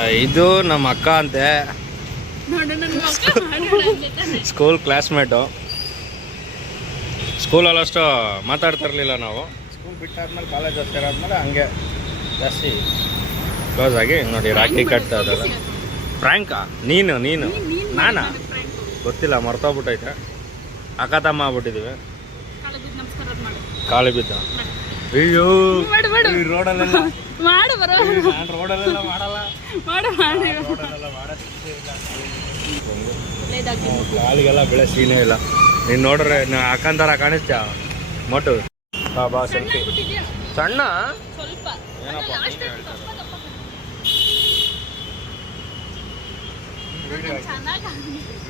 ಇದು ನಮ್ಮ ಅಕ್ಕ ಅಂತೆ. ಸ್ಕೂಲ್ ಕ್ಲಾಸ್ಮೇಟು ಸ್ಕೂಲಲ್ಲಷ್ಟು ಮಾತಾಡ್ತಿರ್ಲಿಲ್ಲ ನಾವು. ಸ್ಕೂಲ್ ಬಿಟ್ಟಾದ್ಮೇಲೆ ಕಾಲೇಜ್ ಆದ್ಮೇಲೆ ಹಂಗೆ ಜಾಸ್ತಿ ಕ್ಲೋಸ್ ಆಗಿ ನೋಡಿ ರಾಖಿ ಕಟ್ತಾ ಫ್ರ್ಯಾಂಕಾ ನೀನು ನೀನು? ನೀನ್- ಗೊತ್ತಿಲ್ಲ ಮರ್ತೋಗ್ಬಿಟ್ಟೈತೆ. ಅಕ್ಕ ತಮ್ಮ ಆಗ್ಬಿಟ್ಟಿದ್ದೀವಿ ಕಾಲಿಗೆ ಬಿದ್ದು ನಮಸ್ಕಾರ ಮಾಡು. ಕಾಳಿ ಬಿದ್ದ. ಅಯ್ಯೋ ಮಾಡು ಮಾಡು. ಈ ರೋಡಲ್ಲೆಲ್ಲ ಮಾಡು ಬರೋ. ನಾನು ರೋಡಲ್ಲೆಲ್ಲ ಮಾಡಲ್ಲ. ಮಾಡು ಮಾಡು. ಕಾಲಿಗೆಲ್ಲ ಬೆಳೆ ಸೀನೇ ಇಲ್ಲ. ನೀನು ನೋಡ್ರೆ ನಾ ಅಕ್ಕಂತರ ಕಾಣಿಸ್ತ್ಯಾ? ಮೊಟ್ಟು. ಬಾ ಸೆಲ್ಫಿ ಸಣ್ಣ? ಸ್ವಲ್ಪ.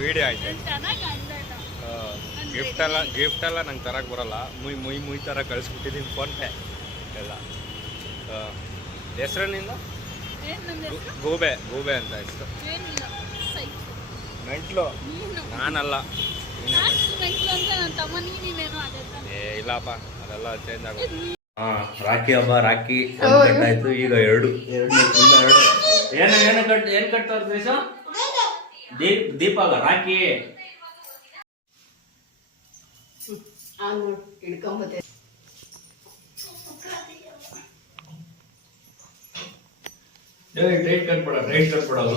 ವಿಡಿಯೋ ಆಯ್ತು. ಗಿಫ್ಟ್ ಎಲ್ಲ ಗಿಫ್ಟ್ ಎಲ್ಲ ನಂಗೆ ತರಕ್ಕೆ ಬರಲ್ಲ. ಮುಯ್ ಮುಯ್ ಮುಯ್ ಥರ ಕಳಿಸ್ಬಿಟ್ಟಿದ್ದೀನಿ ಫೋನ್ ಪೇ ಎಲ್ಲ. ಹೆಸ್ರನಿಂದ ಏನ್ ನನ್ನ ಹೆಸ್ರು? ಗೂಬೆ ಗೂಬೆ ಅಂತ ಇಷ್ಟು ಮೆಂಟ್ಲು. ನೀನು? ನಾನಲ್ಲ. ಏ ಇಲ್ಲಪ್ಪ. ಅದೆಲ್ಲ ಚೇಂಜ್ ಆಗುತ್ತೆ ಹಾ ರಾಖಿ ಹಬ್ಬ ರಾಕಿ ಆಯ್ತು ಕಟ್ಟಾಯ್ತು. ಈಗ ಎರಡು ಎರಡು ಇನ್ನ ಎರಡು. ಏನು ಏನು ಕಟ್ ಏನ್ ಕಟ್ತಾರ ದೇಶ ದೀಪ್ ದೀಪ ಅಲ್ಲ ರಾಖಿ ಟೈಟ್ ಕಟ್ಬಿಡ ಟೈಟ್ ಕಟ್ಬಿಡೋದು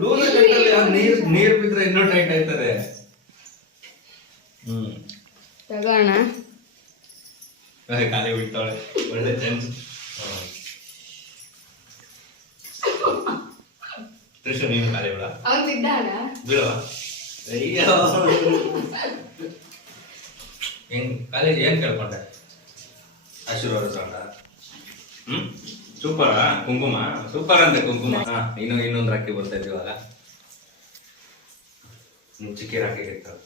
ಲೂಸ್ ನೀರ್ ನೀರ್ ಬಿದ್ರೆ ಇನ್ನೂ ಟೈಟ್ ಆಯ್ತದೆ. ಹ್ಮ್. ತಗೋಣ. ಖಾಲಿ ಬಿಡ್ತಾಳೆ. ಒಳ್ಳೆ ಚಾನ್ಸ್ ತ್ರಿಷ ನೀನು ಖಾಲಿ ಬಿಡ. ಅಯ್ಯೋ. ಹೆಂಗ್ ಕಾಲೇಜ್ ಏನ್ ಕೇಳ್ಕೊಂಡೆ? ಆಶೀರ್ವಾದ ತಗೊಂಡ? ಹ್ಮ್? ಸೂಪರಾ ಕುಂಕುಮ ಸೂಪರ್ ಅಂತೆ ಕುಂಕುಮ. ಇನ್ನು ಇನ್ನೊಂದು ರಾಖಿ ಬರ್ತಾ ಇದ್ದೀವಲ್ಲ ಇವಾಗ? ಚಿಕ್ಕಿ ರಾಖಿ ಇರ್ತಾವ.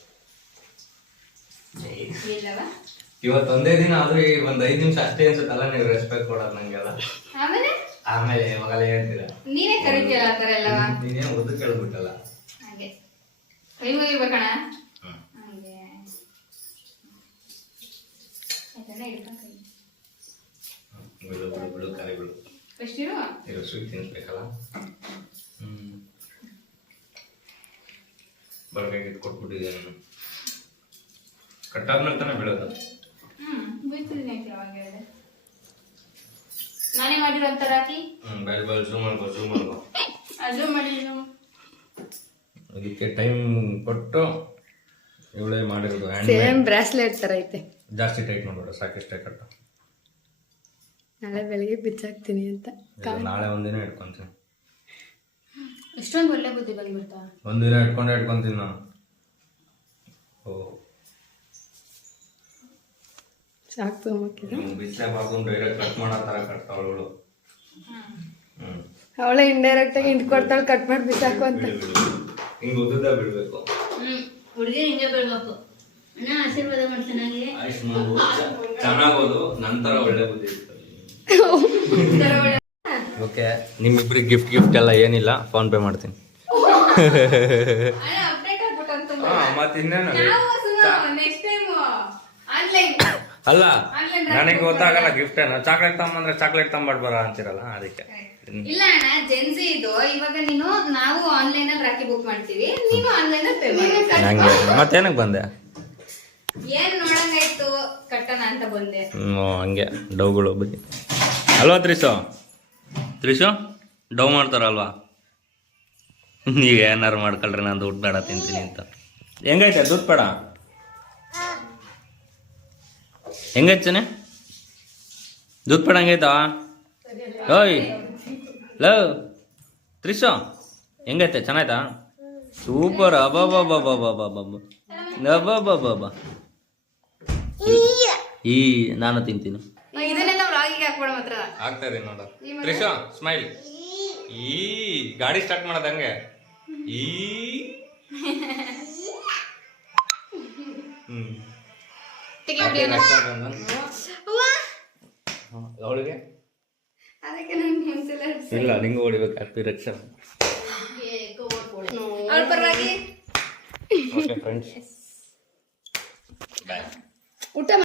ಇವತ್ತು ಒಂದೇ ದಿನ ಆದ್ರೆ ಈ ಒಂದ್ ಐದ್ ನಿಮಿಷ ಅಷ್ಟೇ ಅನ್ಸುತ್ತಲ್ಲ ನೀವು ರೆಸ್ಪೆಕ್ಟ್ ಕೊಡೋದು ನಂಗೆಲ್ಲ. ಆಮೇಲೆ? ಯಾವಾಗಲೇ ಹೇಳ್ತೀರಾ? ನೀನೇ ಕರಿತೀಯಲ್ಲ ಆ ಥರ ಎಲ್ಲ ನೀನೇ ಒದ್ದು ಕೇಳ್ಬಿಟ್ಟಲ್ಲ. ಹಾಗೆ. ಕೈ ಮುಗಿಬೇಕಣ ಹಾಗೆ. ಅದನ್ನ ಹಿಡ್ಕೊಂಡು ಕೈ ಬಿಡು ಬಿಡು ಬಿಡು ಕರೆ ಬಿಡು ಇರು ಇರೋ ಸ್ವೀಟ್ ತಿನ್ಸ್ಬೇಕಲ್ಲ? ಹ್ಮ್. ಬಳಗಾಗಿ ಕೊಟ್ಬಿಟ್ಟಿದ್ದೆ ನಾನು. ಕಟ್ಟಾದ್ಮೇಲೆ ತಾನೇ ಬೀಳೋದು ಹ್ಮ್ ಬೀಳ್ತಿದ್ದೀನಿ ಆಯ್ತು ಅವಾಗ ಹೇಳಿದೆ ನಾನೇ ಮಾಡಿರೋಂಥ rakhi? Hmm bell bell zoom ಮಾಡ್ಕೋ ಝೂಮ್ ಮಾಡ್ಕೋ. ಅದು ಮಾಡಿದ್ರು ಅದಕ್ಕೆ ಟೈಮ್ ಕೊಟ್ಟು ಇವಳೇ ಮಾಡಿರೋದು ಸೇಮ್ ಬ್ರಾಸ್ಲೆಟ್ ಥರ ಐತೆ. ಜಾಸ್ತಿ ಟೈಟ್ ಮಾಡ್ಬೇಡ ಸಾಕಿಷ್ಟೇ ಕಟ್ಟು. ನಾಳೆ ಬೆಳಿಗ್ಗೆ ಬಿಚ್ಚಾಕ್ತೀನಿ ಅಂತ. ನಾಳೆ ಒಂದಿನ ಇಟ್ಕೊಂತೀನಿ ಇಷ್ಟೊಂದು ಒಳ್ಳೆ ಬುದ್ಧಿ ಬಂದ್ಬಿಡ್ತಾ? ಒಂದಿನ ಇಟ್ಕೊಂಡೆ ಇಟ್ಕೊಂತೀನಿ ನಾನು. ಓ. ಸಾಕು ತಗೊಂಬಕ್ಕಿಲ್ಲ ಬಿಚ್ಚಲೇಬಾರ್ದು ಡೈರೆಕ್ಟ್ ಕಟ್ ಮಾಡೋ ಥರ ಕಟ್ತಾವಳು ಅವಳು ಅವಳೇ. ಇಂಡೈರೆಕ್ಟ್ ಆಗಿ ಇಂಟ್ ಕೊಡ್ತಾಳೆ ಕಟ್ ಮಾಡಿ ಬಿಸಾಕು ಅಂತ. ಹಿಂಗ್ ಉದ್ದುದ್ದ ಬಿಡ್ಬೇಕು. ಹ್ಮ್ ಹುಡುಗಿ ಹಿಂಗೆ ಬೆಳ್ಬೇಕು ಅಣ್ಣ ಆಶೀರ್ವಾದ ಮಾಡ್ತೀನಿ ಚೆನ್ನಾಗೋದು ನಂತರ ಒಳ್ಳೆ ಬುದ್ಧಿ ಇರ್ತದೆ. ಓಕೆ ನಿಮ್ಮಿಬ್ರಿಗೆ ಗಿಫ್ಟ್ ಗಿಫ್ಟ್ ಎಲ್ಲ ಏನಿಲ್ಲ ಫೋನ್ ಪೇ ಮಾಡ್ತೀನಿ. ಅಪ್ಡೇಟ್ ಆಗ್ಬಿಟ್ಟು ಮತ್ತೆ ಇನ್ನೇನು? ನೆಕ್ಸ್ಟ್ ಟೈಮ್ ಆನ್ಲೈನ್ ಅಲ್ಲ ನನಗೆ ಗೊತ್ತಾಗಲ್ಲ ಗಿಫ್ಟ್ ಏನು. ಚಾಕ್ಲೇಟ್ ತಗೊಂಬಂದ್ರೆ ಚಾಕ್ಲೇಟ್ ತಗೊಂಬಾಡ್ ಬರ ಅಂತಿರಲ್ಲ ಅದಕ್ಕೆ. ಇಲ್ಲ ಅಣ್ಣ ಜೆನ್ಸಿ ಇದು. ಇವಾಗ ನೀನು ನಾವು ಆನ್ಲೈನ್ ಅಲ್ಲಿ ರಾಖಿ ಬುಕ್ ಮಾಡ್ತೀವಿ. ನೀನು ಆನ್ಲೈನ್ ಅಲ್ಲಿ ಪೇ ಮಾಡಿ. ಮತ್ತೇನಕ್ಕೆ ಬಂದೆ? ಏನ್ ನೋಡಂಗಾಯ್ತು? ಕಟ್ಟಣ ಅಂತ ಬಂದೆ. ಹ್ಞೂ ಹಂಗೆ. ಡೌಗಳು ಬರೀ. ಅಲ್ವಾ ತ್ರಿಶು. ತ್ರಿಶು ಡೌ ಮಾಡ್ತಾರಲ್ವಾ? ನೀವು ಏನಾರು ಮಾಡ್ಕೊಳ್ರಿ ನಾನು ದುಡ್ಡು ಬೇಡ ತಿಂತೀನಿ ಅಂತ. ಹೆಂಗೈತೆ ದುಡ್ಡು ಬೇಡ? ಹೆಂಗೈತೆ ದುಡ್ಡು ಬೇಡ ಹೆಂಗೈತಾ? ಓಯ್ ಲವ್ ತ್ರಿಶು ಹೆಂಗೈತೆ ಚೆನ್ನಾಯ್ತಾ? ಸೂಪರ್ ಅಬಾಬಾಬಾಬಾಬಾಬಾಬ ಅಬಾಬಾಬಾಬಾ ಈ. ನಾನು ತಿಂತೀನಿ. ಇದನ್ನೆಲ್ಲ ಹಾಕ್ಬೇಡ ಮಾತ್ರ. ಆಗ್ತಾ ಇದೆ ನೋಡ ತ್ರಿಶಾ ಸ್ಮೈಲ್ ಈ ಗಾಡಿ ಸ್ಟಾರ್ಟ್ ಮಾಡದಂಗೆ. ಹಂಗೆ ಈ ಅವಳಿಗೆ? ಇಲ್ಲ ನಿಂಗೆ ಓಡಿಬೇಕು ಹ್ಯಾಪಿ ರಕ್ಷಾ. ಅವ್ಳ ಪರವಾಗಿ ಓಕೆ ಫ್ರೆಂಡ್ಸ್ ಬಾಯ್ ಊಟ